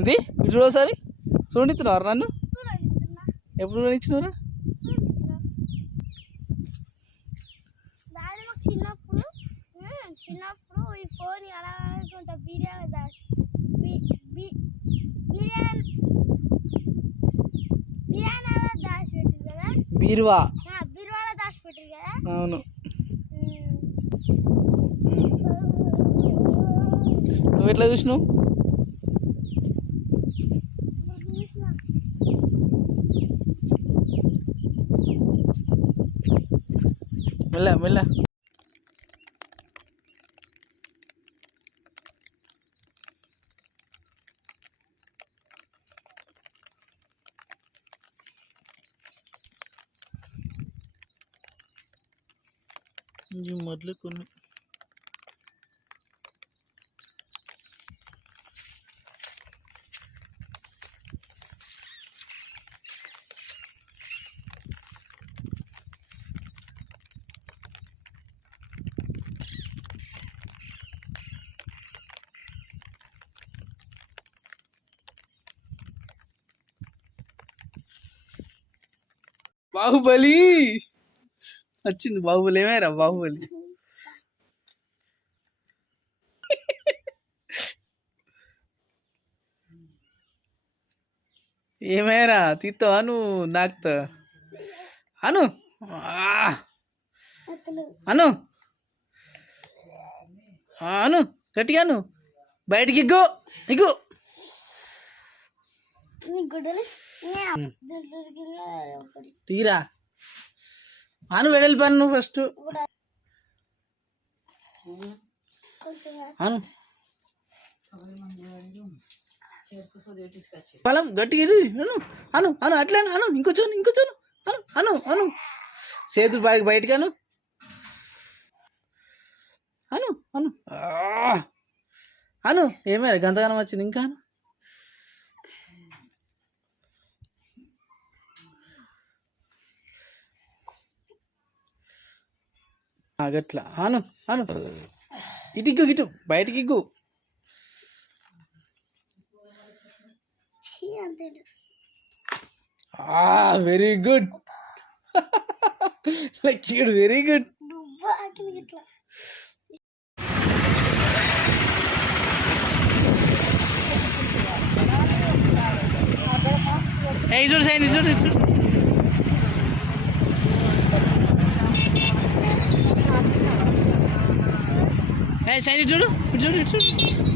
ఏంది ఇటు ఒకసారి చూడిస్తున్నారు నన్ను ఎప్పుడు ఇచ్చినారా చిన్నప్పుడు చిన్నప్పుడు ఈ ఫోన్ అలా అనుకుంటా బిర్యానీ దాచి పెట్టింది కదా బీరువాలో దాచి పెట్టింది కదా అవును నువ్వు ఎట్లా చూసినావు మెల్ల మెల్ల మొదలు కొన్ని బాహుబలి వచ్చింది బాహుబలి ఏమేరా బాహుబలి ఏమేరా తీస్తావా నువ్వు నాకుతా అను అను అను గట్టిగా అను బయటికి ఇగ్గు ఇగ్గు తీరా అను వెడల్పాను నువ్వు ఫస్ట్ అను పొలం గట్టిగా అను అను అను అట్లా అను ఇంకొచ్చాను అను అను అను చేతులు బయటికి అను అను అను అను ఏమైనా గంతగానం వచ్చింది ఇంకా గట్లా అను అను ఇటు ఇటు బయటికి ఇగ్గు very good like very good చూడు సైన్ చూడు చూడు సైన్ చూడు చూడు చూడు